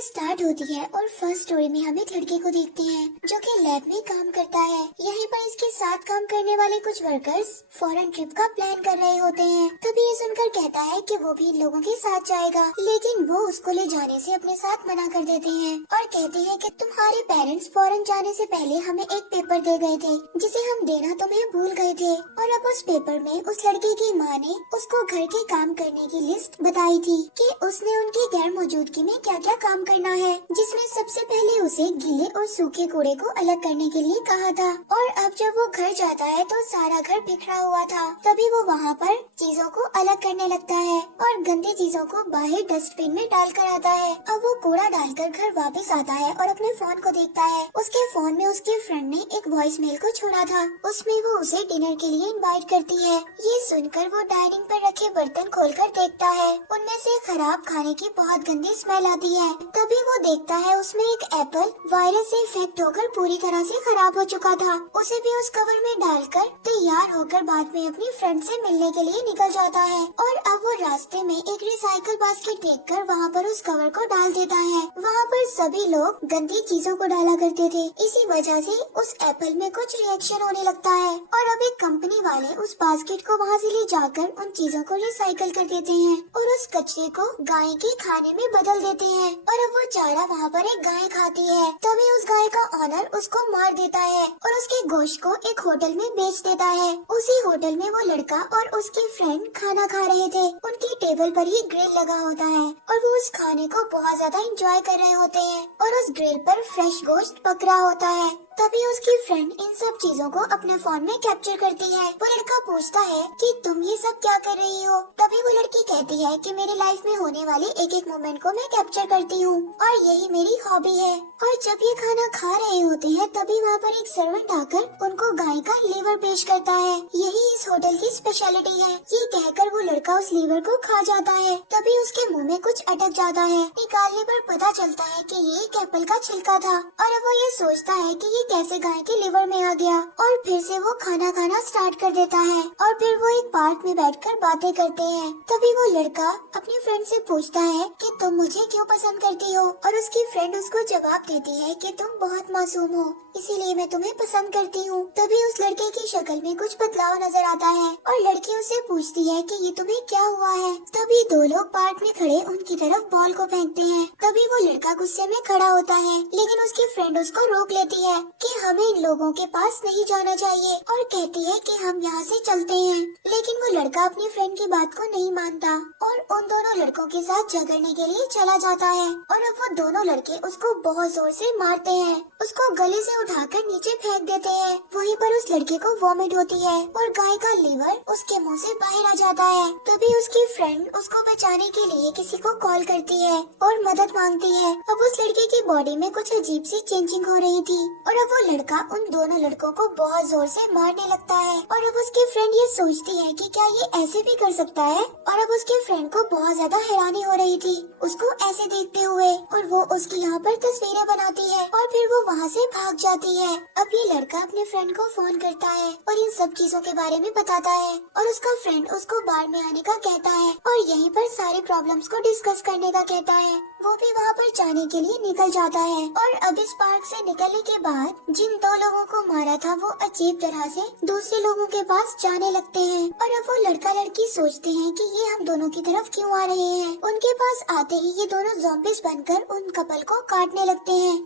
Story start होती है और फर्स्ट स्टोरी में हम एक लड़के को देखते हैं जो कि लैब में काम करता है। यहीं पर इसके साथ काम करने वाले कुछ वर्कर्स फॉरेन ट्रिप का प्लान कर रहे होते हैं। तभी ये सुनकर कहता है कि वो भी इन लोगों के साथ जाएगा, लेकिन वो उसको ले जाने से अपने साथ मना कर देते हैं और कहते हैं कि तुम्हारे पेरेंट्स फॉरेन जाने से पहले हमें एक पेपर दे गए थे जिसे हम देना तुम्हें भूल गए थे। और अब उस पेपर में उस लड़के की माँ ने उसको घर के काम करने की लिस्ट बताई थी कि उसने उनकी गैर मौजूदगी में क्या क्या काम करना है, जिसमें सबसे पहले उसे गीले और सूखे कूड़े को अलग करने के लिए कहा था। और अब जब वो घर जाता है तो सारा घर बिखरा हुआ था। तभी वो वहाँ पर चीजों को अलग करने लगता है और गंदी चीजों को बाहर डस्टबिन में डाल कर आता है। अब वो कूड़ा डालकर घर वापस आता है और अपने फोन को देखता है। उसके फोन में उसके फ्रेंड ने एक वॉइस मेल को छोड़ा था, उसमें वो उसे डिनर के लिए इनवाइट करती है। ये सुनकर वो डाइनिंग पर रखे बर्तन खोलकर देखता है, उनमें से खराब खाने की बहुत गंदी स्मेल आती है। तभी वो देखता है उसमें एक एप्पल वायरस से इन्फेक्ट होकर पूरी तरह से खराब हो चुका था। उसे भी उस कवर में डालकर तैयार होकर बाद में अपनी फ्रेंड से मिलने के लिए निकल जाता है। और अब वो रास्ते में एक रिसाइकल बास्केट देखकर वहाँ पर उस कवर को डाल देता है। वहाँ पर सभी लोग गंदी चीजों को डाला करते थे, इसी वजह से उस एप्पल में कुछ रिएक्शन होने लगता है। और अब एक कंपनी वाले उस बास्केट को वहाँ से ले जाकर उन चीजों को रिसाइकल कर देते हैं और उस कचरे को गाय के खाने में बदल देते हैं। और अब वो चारा वहाँ पर एक गाय खाती है। तभी उस गाय का ऑनर उसको मार देता है और उसके गोश्त को एक होटल में बेच देता है। उसी होटल में वो लड़का और उसकी फ्रेंड खाना खा रहे थे। उनकी टेबल पर ही ग्रिल लगा होता है और वो उस खाने को बहुत ज्यादा एंजॉय कर रहे होते हैं और उस ग्रिल पर फ्रेश गोश्त पक रहा होता है। तभी उसकी फ्रेंड इन सब चीजों को अपने फोन में कैप्चर करती है। वो लड़का पूछता है कि तुम ये सब क्या कर रही हो। तभी वो लड़की कहती है कि मेरी लाइफ में होने वाले एक एक मोमेंट को मैं कैप्चर करती हूँ और यही मेरी हॉबी है। और जब ये खाना खा रहे होते हैं तभी वहाँ पर एक सर्वेंट आकर उनको गाय का लीवर पेश करता है। यही इस होटल की स्पेशलिटी है। ये कहकर वो लड़का उस लीवर को खा जाता है। तभी उसके मुंह में कुछ अटक जाता है। निकालने पर पता चलता है कि ये एक एप्पल का छिलका था। और अब वो ये सोचता है कि ये कैसे गाय के लिवर में आ गया और फिर से वो खाना खाना स्टार्ट कर देता है। और फिर वो एक पार्क में बैठकर बातें करते हैं। तभी वो लड़का अपनी फ्रेंड से पूछता है कि तुम मुझे क्यों पसंद करती हो। और उसकी फ्रेंड उसको जवाब देती है कि तुम बहुत मासूम हो, इसीलिए मैं तुम्हें पसंद करती हूँ। तभी उस लड़के की शक्ल में कुछ बदलाव नजर आता है और लड़की उससे पूछती है कि ये तुम्हें क्या हुआ है। तभी दो लोग पार्क में खड़े उनकी तरफ बॉल को फेंकते हैं। तभी वो लड़का गुस्से में खड़ा होता है, लेकिन उसकी फ्रेंड उसको रोक लेती है कि हमें इन लोगों के पास नहीं जाना चाहिए और कहती है कि हम यहाँ से चलते हैं। लेकिन वो लड़का अपनी फ्रेंड की बात को नहीं मानता और उन दोनों लड़कों के साथ झगड़ने के लिए चला जाता है। और अब वो दोनों लड़के उसको बहुत जोर से मारते हैं, उसको गले से उठाकर नीचे फेंक देते हैं। वहीं पर उस लड़के को वॉमिट होती है और गाय का लीवर उसके मुंह से बाहर आ जाता है। तभी उसकी फ्रेंड उसको बचाने के लिए किसी को कॉल करती है और मदद मांगती है। अब उस लड़के की बॉडी में कुछ अजीब सी चेंजिंग हो रही थी और अब वो लड़का उन दोनों लड़कों को बहुत जोर से मारने लगता है। और अब उसकी फ्रेंड ये सोचती है कि क्या ये ऐसे भी कर सकता है। और अब उसके फ्रेंड को बहुत ज्यादा हैरानी हो रही थी उसको ऐसे देखते हुए और वो उसकी यहाँ पर तस्वीरें बनाती है और फिर वो वहाँ से भाग जाती है। अब ये लड़का अपने फ्रेंड को फोन करता है और इन सब चीजों के बारे में बताता है और उसका फ्रेंड उसको बार में आने का कहता है और यहीं पर सारे प्रॉब्लम्स को डिस्कस करने का कहता है। वो भी वहाँ पर जाने के लिए निकल जाता है। और अब इस पार्क से निकलने के बाद जिन दो लोगों को मारा था वो अजीब तरह से दूसरे लोगों के पास जाने लगते हैं। और अब वो लड़का लड़की सोचते हैं कि ये हम दोनों की तरफ क्यों आ रहे हैं। उनके पास आते ही ये दोनों ज़ॉम्बीज़ बनकर उन कपल को काटने लगते हैं।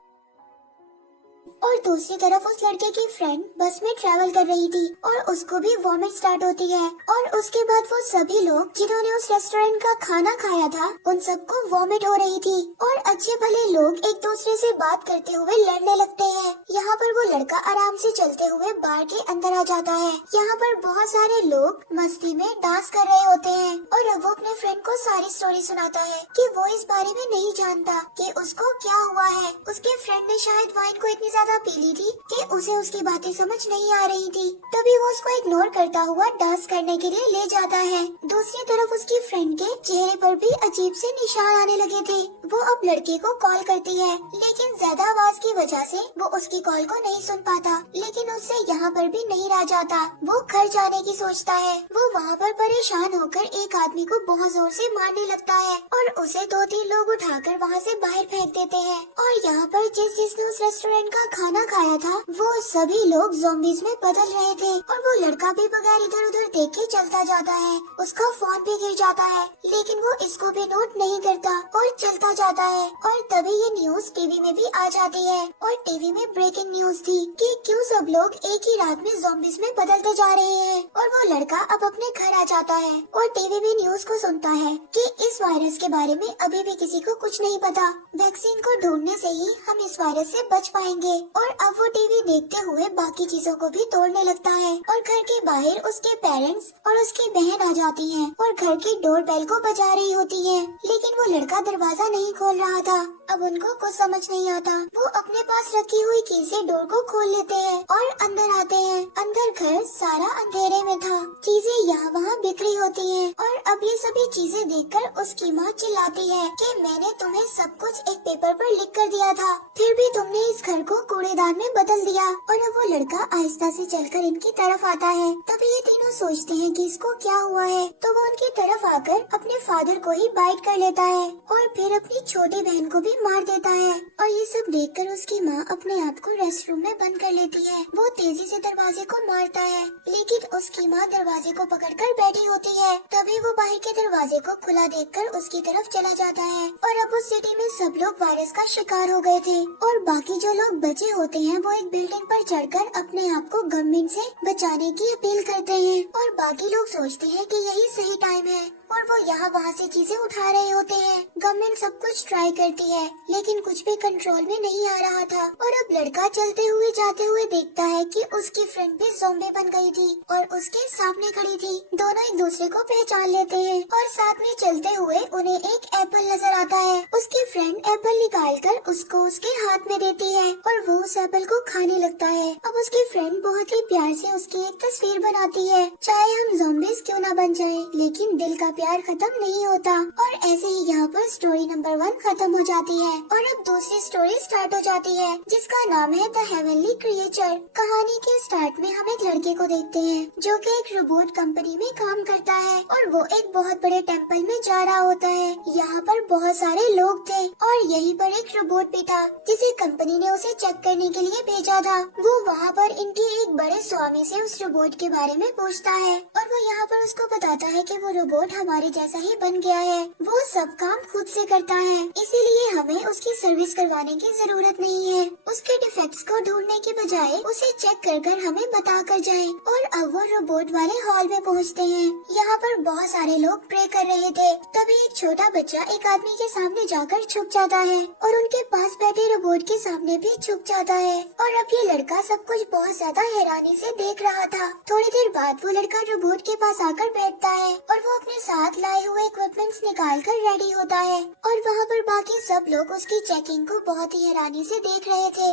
और दूसरी तरफ उस लड़के की फ्रेंड बस में ट्रैवल कर रही थी और उसको भी वॉमिट स्टार्ट होती है। और उसके बाद वो सभी लोग जिन्होंने उस रेस्टोरेंट का खाना खाया था उन सबको वॉमिट हो रही थी और अच्छे भले लोग एक दूसरे से बात करते हुए लड़ने लगते हैं। यहाँ पर वो लड़का आराम से चलते हुए बार के अंदर आ जाता है। यहाँ पर बहुत सारे लोग मस्ती में डांस कर रहे होते हैं और अब वो अपने फ्रेंड को सारी स्टोरी सुनाता है कि वो इस बारे में नहीं जानता कि उसको क्या हुआ है। उसके फ्रेंड ने शायद वाइन को इतनी ज्यादा ज्यादा पीली थी कि उसे उसकी बातें समझ नहीं आ रही थी। तभी वो उसको इग्नोर करता हुआ डांस करने के लिए ले जाता है। दूसरी तरफ उसकी फ्रेंड के चेहरे पर भी अजीब से निशान आने लगे थे। वो अब लड़के को कॉल करती है, लेकिन ज्यादा आवाज की वजह से वो उसकी कॉल को नहीं सुन पाता। लेकिन उससे यहाँ पर भी नहीं रह जाता। वो घर जाने की सोचता है। वो वहाँ पर परेशान होकर एक आदमी को बहुत जोर से मारने लगता है और उसे 2-3 लोग उठाकर वहाँ से बाहर फेंक देते हैं। और यहाँ पर जिसने उस रेस्टोरेंट का खाना खाया था वो सभी लोग ज़ॉम्बीज़ में बदल रहे थे। और वो लड़का भी बगैर इधर उधर देख के चलता जाता है। उसका फोन भी गिर जाता है, लेकिन वो इसको भी नोट नहीं करता और चलता जाता है। और तभी ये न्यूज टीवी में भी आ जाती है और टीवी में ब्रेकिंग न्यूज थी कि क्यों सब लोग एक ही रात में ज़ॉम्बीज़ में बदलते जा रहे हैं। और वो लड़का अब अपने घर आ जाता है और टीवी में न्यूज को सुनता है कि इस वायरस के बारे में अभी भी किसी को कुछ नहीं पता। वैक्सीन को ढूंढने से ही हम इस वायरस से बच पाएंगे। और अब वो टीवी देखते हुए बाकी चीजों को भी तोड़ने लगता है। और घर के बाहर उसके पेरेंट्स और उसकी बहन आ जाती हैं और घर की डोर बेल को बजा रही होती है, लेकिन वो लड़का दरवाजा नहीं खोल रहा था। अब उनको कुछ समझ नहीं आता। वो अपने पास रखी हुई की से डोर को खोल लेते हैं और अंदर आते हैं। अंदर घर सारा अंधेरे में था, चीजें यहाँ वहाँ बिखरी होती हैं। और अब ये सभी चीजें देखकर उसकी माँ चिल्लाती है कि मैंने तुम्हें सब कुछ एक पेपर पर लिख कर दिया था, फिर भी तुमने इस घर को कूड़ेदान में बदल दिया। और अब वो लड़का आहिस्ता से चलकर इनकी तरफ आता है। तभी ये तीनों सोचते हैं कि इसको क्या हुआ है, तो वो उनकी तरफ आकर अपने फादर को ही बाइट कर लेता है और फिर अपनी छोटी बहन को भी मार देता है। और ये सब देखकर उसकी माँ अपने आप को रेस्ट रूम में बंद कर लेती है। वो तेजी से दरवाजे को मारता है, लेकिन उसकी माँ दरवाजे को पकड़कर बैठी होती है। तभी वो बाहर के दरवाजे को खुला देखकर उसकी तरफ चला जाता है। और अब उस सिटी में सब लोग वायरस का शिकार हो गए थे और बाकी जो लोग बचे होते हैं वो एक बिल्डिंग पर चढ़कर अपने आप को गवर्नमेंट से बचाने की अपील करते हैं। और बाकी लोग सोचते हैं कि यही सही टाइम है और वो यहाँ वहाँ से चीजें उठा रहे होते हैं। गवर्नमेंट सब कुछ ट्राई करती है, लेकिन कुछ भी कंट्रोल में नहीं आ रहा था। और अब लड़का चलते हुए जाते हुए देखता है कि उसकी फ्रेंड भी ज़ॉम्बी बन गई थी और उसके सामने खड़ी थी। दोनों एक दूसरे को पहचान लेते हैं और साथ में चलते हुए उन्हें एक एप्पल नजर आता है। उसकी फ्रेंड एप्पल निकालकर उसको उसके हाथ में देती है और वो उस एप्पल को खाने लगता है। अब उसकी फ्रेंड बहुत ही प्यार से उसकी एक तस्वीर बनाती है, चाहे हम ज़ॉम्बीज क्यों ना बन जाए, लेकिन दिल का प्यार खत्म नहीं होता। और ऐसे ही यहाँ पर स्टोरी नंबर 1 खत्म हो जाती है और अब दूसरी स्टोरी स्टार्ट हो जाती है जिसका नाम है द हेवनली क्रिएचर। कहानी के स्टार्ट में हम एक लड़के को देखते हैं जो कि एक रोबोट कंपनी में काम करता है और वो एक बहुत बड़े टेम्पल में जा रहा होता है। यहाँ पर बहुत सारे लोग थे और यहीं पर एक रोबोट भी था जिसे कंपनी ने उसे चेक करने के लिए भेजा था। वो वहाँ पर इनके एक बड़े स्वामी से उस रोबोट के बारे में पूछता है और वो यहाँ पर उसको बताता है कि वो रोबोट हमारे जैसा ही बन गया है। वो सब काम खुद से करता है, इसीलिए हमें उसकी सर्विस करवाने की जरूरत नहीं है। उसके डिफेक्ट्स को ढूंढने की बजाय उसे चेक कर हमें बता कर जाए। और अब वो रोबोट वाले हॉल में पहुँचते हैं। यहाँ पर बहुत सारे लोग प्रे कर रहे थे। तभी एक छोटा बच्चा एक आदमी के सामने जाकर छुप जाता है और उनके पास बैठे रोबोट के सामने भी छुप जाता है। और अब ये लड़का सब कुछ बहुत ज्यादा हैरानी से देख रहा था। थोड़ी देर बाद वो लड़का रोबोट के पास आकर बैठता है और वो अपने साथ लाए हुए इक्विपमेंट्स निकाल कर रेडी होता है। और वहाँ पर बाकी सब लोग उसकी चेकिंग को बहुत ही हैरानी से देख रहे थे।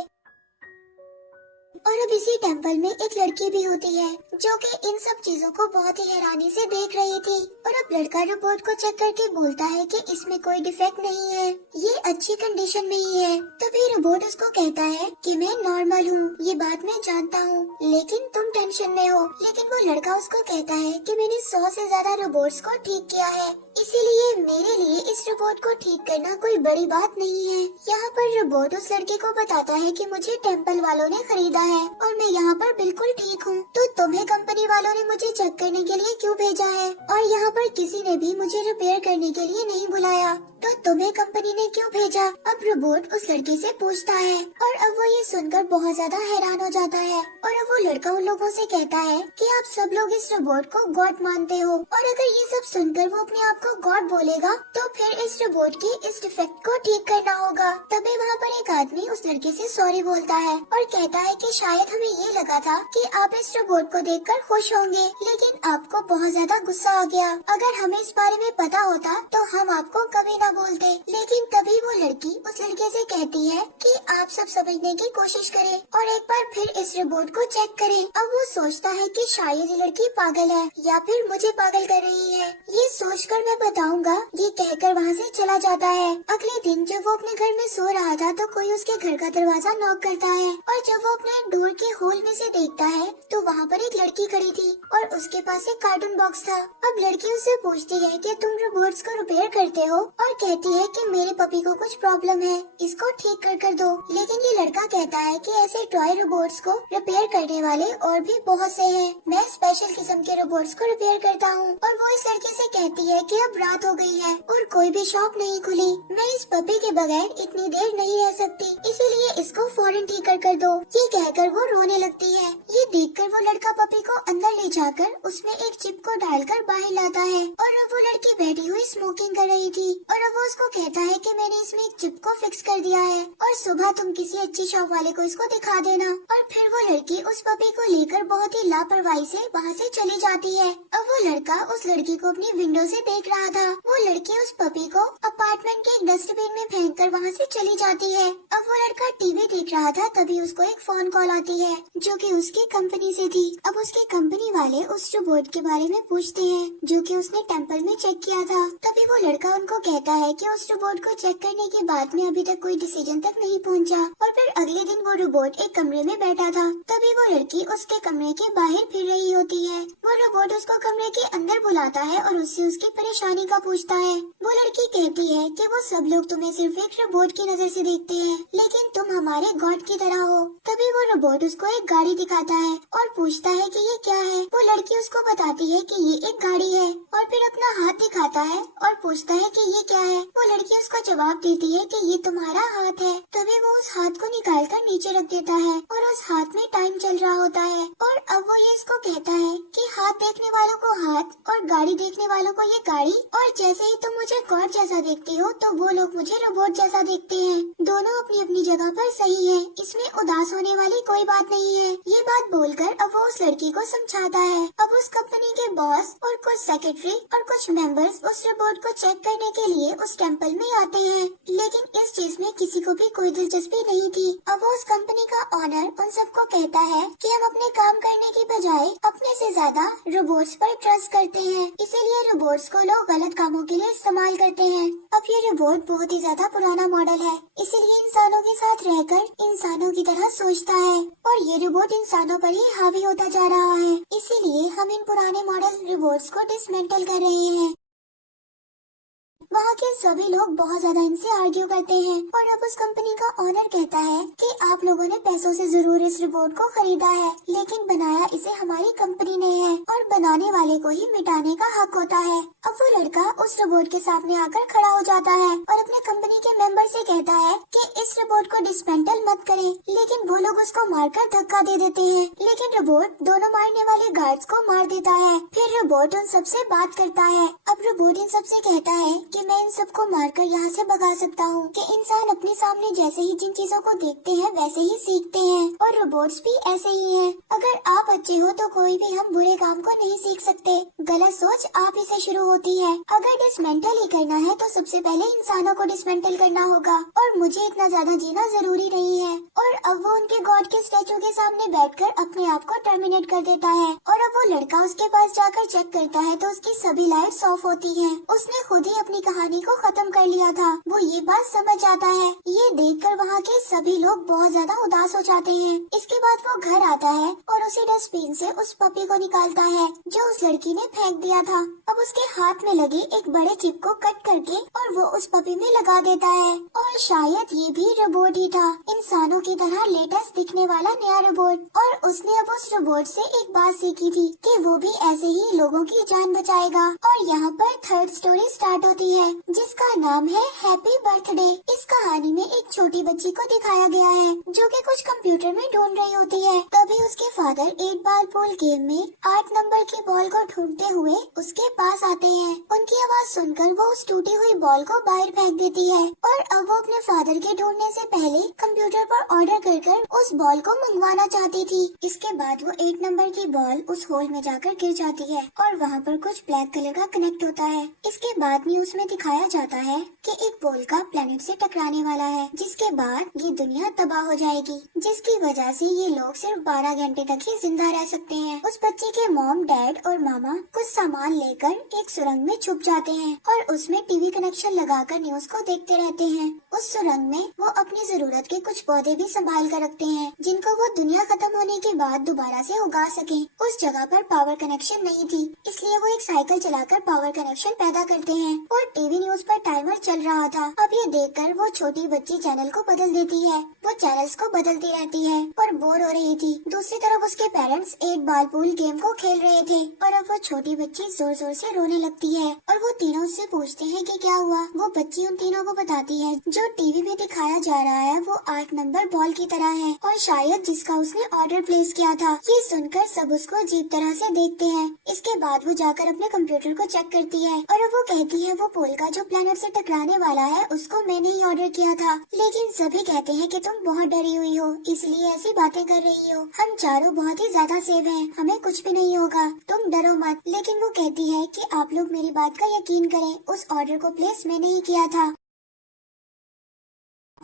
और अब इसी टेम्पल में एक लड़की भी होती है जो कि इन सब चीजों को बहुत ही हैरानी से देख रही थी। और अब लड़का रोबोट को चेक करके बोलता है कि इसमें कोई डिफेक्ट नहीं है, ये अच्छी कंडीशन में ही है। तभी रोबोट उसको कहता है कि मैं नॉर्मल हूँ, ये बात मैं जानता हूँ, लेकिन तुम टेंशन में हो। लेकिन वो लड़का उसको कहता है कि मैंने 100 से ज्यादा रोबोट्स को ठीक किया है, इसीलिए मेरे लिए इस रोबोट को ठीक करना कोई बड़ी बात नहीं है। यहाँ पर रोबोट उस लड़के को बताता है कि मुझे टेम्पल वालों ने खरीदा है और मैं यहाँ पर बिल्कुल ठीक हूँ, तो तुम्हें कंपनी वालों ने मुझे चेक करने के लिए क्यों भेजा है? और यहाँ पर किसी ने भी मुझे रिपेयर करने के लिए नहीं बुलाया, तो तुम्हें कंपनी ने क्यों भेजा? अब रोबोट उस लड़के से पूछता है और अब वो ये सुनकर बहुत ज्यादा हैरान हो जाता है। और अब वो लड़का उन लोगों से कहता है कि आप सब लोग इस रोबोट को गॉड मानते हो और अगर ये सब सुनकर वो अपने आप को गॉड बोलेगा तो फिर इस रोबोट की इस डिफेक्ट को ठीक करना होगा। तभी वहाँ पर एक आदमी उस लड़के से सॉरी बोलता है और कहता है कि शायद हमें ये लगा था कि आप इस रोबोट को देखकर खुश होंगे, लेकिन आपको बहुत ज्यादा गुस्सा आ गया। अगर हमें इस बारे में पता होता तो हम आपको कभी न बोलते। लेकिन तभी वो लड़की उस लड़के तरीके से कहती है कि आप सब समझने की कोशिश करें और एक बार फिर इस रोबोट को चेक करें। अब वो सोचता है कि शायद ये लड़की पागल है या फिर मुझे पागल कर रही है। ये सोचकर मैं बताऊंगा, ये कहकर वहाँ से चला जाता है। अगले दिन जब वो अपने घर में सो रहा था तो कोई उसके घर का दरवाजा नॉक करता है और जब वो अपने डोर के होल में से देखता है तो वहाँ पर एक लड़की खड़ी थी और उसके पास एक कार्टून बॉक्स था। अब लड़की उससे पूछती है कि तुम रोबोट्स को रिपेयर करते हो और कहती है कि मेरे पपी को कुछ प्रॉब्लम है, इसको ठीक कर दो। लेकिन ये लड़का कहता है कि ऐसे टॉय रोबोट्स को रिपेयर करने वाले और भी बहुत से हैं। मैं स्पेशल किस्म के रोबोट्स को रिपेयर करता हूँ। और वो इस लड़के से कहती है कि अब रात हो गई है और कोई भी शॉप नहीं खुली, मैं इस पपी के बगैर इतनी देर नहीं रह सकती, इसीलिए इसको फौरन ठीक कर दो। ये कहकर वो रोने लगती है। ये देखकर वो लड़का पपी को अंदर ले जाकर उसमें एक चिप को डालकर बाहर लाता है और अब वो लड़की बैठी हुई स्मोकिंग कर रही थी और अब वो उसको कहता है कि मैंने इसमें एक चिप को फिक्स कर दिया है और सुबह तुम किसी अच्छी शॉप वाले को इसको दिखा देना। और फिर वो लड़की उस पपी को लेकर बहुत ही लापरवाही से वहाँ से चली जाती है। अब वो लड़का उस लड़की को अपनी विंडो से देख रहा था। वो लड़की उस पपी को अपार्टमेंट के एक डस्टबिन में फेंक कर वहाँ से चली जाती है। अब वो लड़का टीवी देख रहा था, तभी उसको एक फोन कॉल आती है जो कि उसकी कंपनी से थी। अब उसकी कंपनी वाले उस रोबोट के बारे में पूछते हैं जो कि उसने टेम्पल में चेक किया था। तभी वो लड़का उनको कहता है कि उस रोबोट को चेक करने के बाद में अभी तक कोई डिसीजन तक नहीं पहुंचा। और फिर अगले दिन वो रोबोट एक कमरे में बैठा था, तभी वो लड़की उसके कमरे के बाहर फिर रही होती है। वो रोबोट उसको कमरे के अंदर बुलाता है और उससे उसकी परेशानी का पूछता है। वो लड़की कहती है कि वो सब लोग तुम्हें सिर्फ एक रोबोट की नजर से देखते हैं, लेकिन तुम हमारे गॉड की तरह हो। तभी वो रोबोट उसको एक गाड़ी दिखाता है और पूछता है कि ये क्या है। वो लड़की उसको बताती है कि ये एक गाड़ी है और फिर अपना हाथ दिखाता है और पूछता है कि ये क्या है। वो लड़की उसको जवाब देती है कि ये तुम्हारा हाथ है। तभी वो उस हाथ को निकाल कर नीचे रख देता है और उस हाथ में टाइम चल रहा होता है। और अब वो ये इसको कहता है कि हाथ देखने वालों को हाथ और गाड़ी देखने वालों को ये गाड़ी, और जैसे ही तुम मुझे गॉड जैसा देखती हो तो वो लोग मुझे रोबोट जैसा देखते हैं। दोनों अपनी अपनी जगह पर सही है, इसमें उदास होने वाली कोई बात नहीं है। ये बात बोलकर अब वो उस लड़की को समझाता है। अब उस कंपनी के बॉस और कुछ सेक्रेटरी और कुछ मेंबर्स उस रोबोट को चेक करने के लिए उस टेम्पल में आते हैं, लेकिन इस चीज में किसी को भी कोई दिलचस्पी नहीं थी। अब वो उस कंपनी का ऑनर उन सबको कहता है कि हम अपने काम करने की बजाय अपने से ज्यादा रोबोट्स पर ट्रस्ट करते हैं, इसीलिए रोबोट्स को लोग गलत कामों के लिए इस्तेमाल करते हैं। अब ये रोबोट बहुत ही ज्यादा पुराना मॉडल है, इसीलिए इंसानों के साथ रहकर इंसानों की तरह सोचता है और ये रोबोट इंसानों पर ही हावी होता जा रहा है, इसीलिए हम इन पुराने मॉडल रोबोट्स को डिसमेंटल कर रहे हैं। वहाँ के सभी लोग बहुत ज्यादा इनसे आर्ग्यू करते हैं और अब उस कंपनी का ऑनर कहता है कि आप लोगों ने पैसों से जरूर इस रोबोट को खरीदा है, लेकिन बनाया इसे हमारी कंपनी ने है और बनाने वाले को ही मिटाने का हक होता है। अब वो लड़का उस रोबोट के सामने आकर खड़ा हो जाता है और अपने कंपनी के मेंबर से कहता है कि इस रोबोट को डिसमेंटल मत करें, लेकिन वो लोग उसको मारकर धक्का दे देते हैं। लेकिन रोबोट दोनों मारने वाले गार्ड्स को मार देता है। फिर रोबोट उन सबसे बात करता है। अब रोबोट इन सबसे कहता है कि मैं इन सबको मारकर यहाँ से भगा सकता हूँ, कि इंसान अपने सामने जैसे ही जिन चीजों को देखते हैं वैसे ही सीखते हैं और रोबोट्स भी ऐसे ही हैं। अगर आप अच्छे हो तो कोई भी हम बुरे काम को नहीं सीख सकते, गलत सोच आप ही से शुरू होती है। अगर डिसमेंटल ही करना है तो सबसे पहले इंसानों को डिसमेंटल करना होगा और मुझे इतना ज्यादा जीना जरूरी नहीं है। और अब वो उनके गॉड के स्टैचू के सामने बैठकर अपने आप को टर्मिनेट कर देता है और अब वो लड़का उसके पास जाकर चेक करता है तो उसकी सभी लाइट्स ऑफ होती हैं। उसने खुद ही अपनी कहानी को खत्म कर लिया था। वो ये बात समझ जाता है। ये देखकर वहाँ के सभी लोग बहुत ज्यादा उदास हो जाते हैं। इसके बाद वो घर आता है और उसी डस्टबिन से उस पपी को निकालता है जो उस लड़की ने फेंक दिया था। अब उसके हाथ में लगे एक बड़े चिप को कट करके और वो उस पपी में लगा देता है और शायद ये भी रोबोट ही था, इंसानों की तरह लेटेस्ट दिखने वाला नया रोबोट। और उसने अब उस रोबोट से एक बात सीखी थी कि वो भी ऐसे ही लोगों की जान बचाएगा। और यहाँ पर थर्ड स्टोरी स्टार्ट होती है जिसका नाम है हैप्पी बर्थडे। इस कहानी में एक छोटी बच्ची को दिखाया गया है जो कि कुछ कंप्यूटर में ढूंढ रही होती है। तभी उसके फादर 8 बॉल पूल गेम में 8 नंबर की बॉल को ढूंढते हुए उसके पास आते हैं। उनकी आवाज सुनकर वो उस टूटी हुई बॉल को बाहर फेंक देती है और अब वो अपने फादर के ढूंढने से पहले कंप्यूटर पर ऑर्डर कर उस बॉल को मंगवाना चाहती थी। इसके बाद वो 8 नंबर की बॉल उस होल में जाकर गिर जाती है और वहाँ पर कुछ ब्लैक कलर का कनेक्ट होता है। इसके बाद न्यूज में दिखाया जाता है कि एक पोल का प्लेनेट से टकराने वाला है, जिसके बाद ये दुनिया तबाह हो जाएगी, जिसकी वजह से ये लोग सिर्फ 12 घंटे तक ही जिंदा रह सकते हैं। उस बच्चे के मॉम, डैड और मामा कुछ सामान लेकर एक सुरंग में छुप जाते हैं और उसमें टीवी कनेक्शन लगाकर न्यूज को देखते रहते हैं। उस सुरंग में वो अपनी जरूरत के कुछ पौधे भी संभाल कर रखते हैं, जिनको वो दुनिया खत्म होने के बाद दोबारा से उगा सके। उस जगह पर पावर कनेक्शन नहीं थी, इसलिए वो एक साइकिल चलाकर पावर कनेक्शन पैदा करते हैं और टीवी न्यूज पर टाइमर चल रहा था। अब ये देखकर वो छोटी बच्ची चैनल को बदल देती है। वो चैनल्स को बदलती रहती है और बोर हो रही थी। दूसरी तरफ उसके पेरेंट्स 8 बॉल पूल गेम को खेल रहे थे और अब वो छोटी बच्ची जोर जोर से रोने लगती है और वो तीनों उससे पूछते हैं कि क्या हुआ। वो बच्ची उन तीनों को बताती है जो टीवी में दिखाया जा रहा है वो 8 नंबर बॉल की तरह है और शायद जिसका उसने ऑर्डर प्लेस किया था। ये सुनकर सब उसको अजीब तरह से देखते हैं। इसके बाद वो जाकर अपने कंप्यूटर को चेक करती है और अब वो कहती है वो पोल का जो प्लेनेट से टकराने वाला है उसको मैंने ही ऑर्डर किया था। लेकिन सभी कहते हैं कि तुम बहुत डरी हुई हो, इसलिए ऐसी बातें कर रही हो। हम चारों बहुत ही ज्यादा सेफ हैं, हमें कुछ भी नहीं होगा, तुम डरो मत। लेकिन वो कहती है कि आप लोग मेरी बात का यकीन करें, उस ऑर्डर को प्लेस मैंने ही किया था।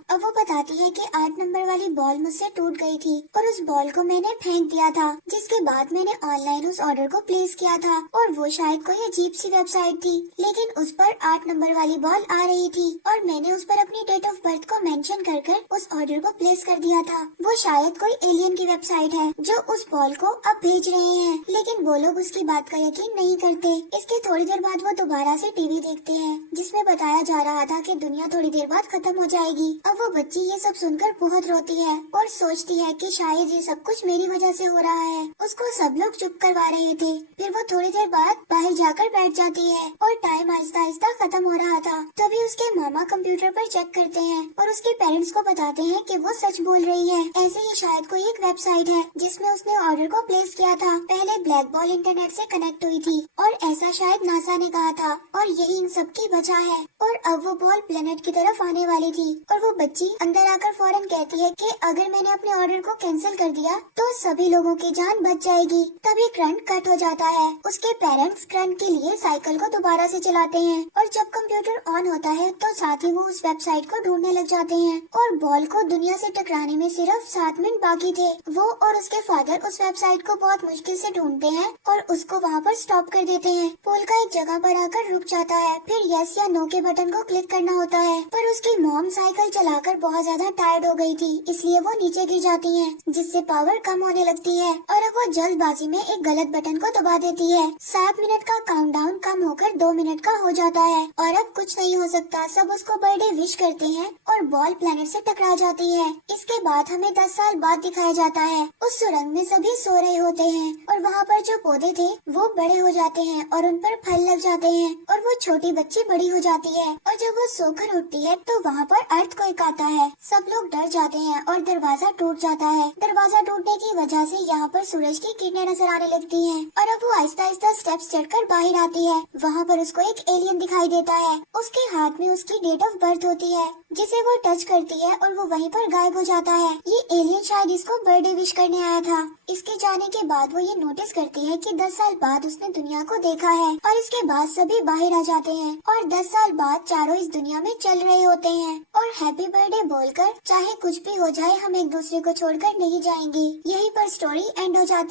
अब वो बताती है कि 8 नंबर वाली बॉल मुझसे टूट गई थी और उस बॉल को मैंने फेंक दिया था, जिसके बाद मैंने ऑनलाइन उस ऑर्डर को प्लेस किया था और वो शायद कोई अजीब सी वेबसाइट थी, लेकिन उस पर 8 नंबर वाली बॉल आ रही थी और मैंने उस पर अपनी डेट ऑफ बर्थ को मेंशन कर उस ऑर्डर को प्लेस कर दिया था। वो शायद कोई एलियन की वेबसाइट है जो उस बॉल को अब भेज रहे हैं, लेकिन वो लोग उसकी बात का यकीन नहीं करते। इसके थोड़ी देर बाद वो दोबारा से टीवी देखते हैं जिसमें बताया जा रहा था कि दुनिया थोड़ी देर बाद खत्म हो जाएगी। अब वो बच्ची ये सब सुनकर बहुत रोती है और सोचती है कि शायद ये सब कुछ मेरी वजह से हो रहा है। उसको सब लोग चुप करवा रहे थे। फिर वो थोड़ी देर बाद बाहर जाकर बैठ जाती है और टाइम आहिस्ता आहिस्ता खत्म हो रहा था। तभी उसके मामा कंप्यूटर पर चेक करते हैं और उसके पेरेंट्स को बताते हैं कि वो सच बोल रही है। ऐसे ही शायद कोई एक वेबसाइट है जिसमें उसने ऑर्डर को प्लेस किया था। पहले ब्लैक बॉल इंटरनेट से कनेक्ट हुई थी और ऐसा शायद नासा ने कहा था और यही इन सब की वजह है। और अब वो बॉल प्लेनेट की तरफ आने वाली थी और वो बच्ची अंदर आकर फौरन कहती है कि अगर मैंने अपने ऑर्डर को कैंसिल कर दिया तो सभी लोगों की जान बच जाएगी। तभी करंट कट हो जाता है। उसके पेरेंट्स करंट के लिए साइकिल को दोबारा से चलाते हैं और जब कंप्यूटर ऑन होता है तो साथ ही वो उस वेबसाइट को ढूंढने लग जाते हैं और बॉल को दुनिया से टकराने में सिर्फ 7 मिनट बाकी थे। वो और उसके फादर उस वेबसाइट को बहुत मुश्किल से ढूंढते हैं और उसको वहाँ पर स्टॉप कर देते हैं। पोल का एक जगह पर आकर रुक जाता है। फिर यस या नो के बटन को क्लिक करना होता है, पर उसकी मॉम साइकिल चलाकर बहुत ज्यादा टायर्ड हो गई थी, इसलिए वो नीचे गिर जाती हैं, जिससे पावर कम होने लगती है और अब वो जल्दबाजी में एक गलत बटन को दबा देती है। 7 मिनट का काउंटडाउन कम होकर 2 मिनट का हो जाता है और अब कुछ नहीं हो सकता। सब उसको बर्थडे विश करते हैं और बॉल प्लेनेट से टकरा जाती है। इसके बाद हमें 10 साल बाद दिखाया जाता है। उस सुरंग में सभी सो रहे होते हैं और वहाँ पर जो पौधे थे वो बड़े हो जाते हैं और उन पर फल लग जाते हैं और वो छोटी बच्ची बड़ी हो जाती है और जब वो सोकर उठती है तो वहाँ पर अर्थक्वेक आता है। सब लोग डर जाते हैं और दरवाजा टूट जाता है। दरवाजा टूटने की वजह से यहाँ पर सूरज की किरणें नजर आने लगती हैं और अब वो आहिस्ता आहिस्ता स्टेप्स चढ़कर बाहर आती है। वहाँ पर उसको एक एलियन दिखाई देता है। उसके हाथ में उसकी डेट ऑफ बर्थ होती है, जिसे वो टच करती है और वो वहीं पर गायब हो जाता है। ये एलियन शायद इसको बर्थडे विश करने आया था। इसके जाने के बाद वो ये नोटिस करती है कि 10 साल बाद उसने दुनिया को देखा है और इसके बाद सभी बाहर आ जाते हैं और 10 साल बाद चारों इस दुनिया में चल रहे होते हैं और हैप्पी बर्थडे बोलकर चाहे कुछ भी हो जाए हम एक दूसरे को छोड़कर नहीं जाएंगे। यहीं पर स्टोरी एंड हो जाती है।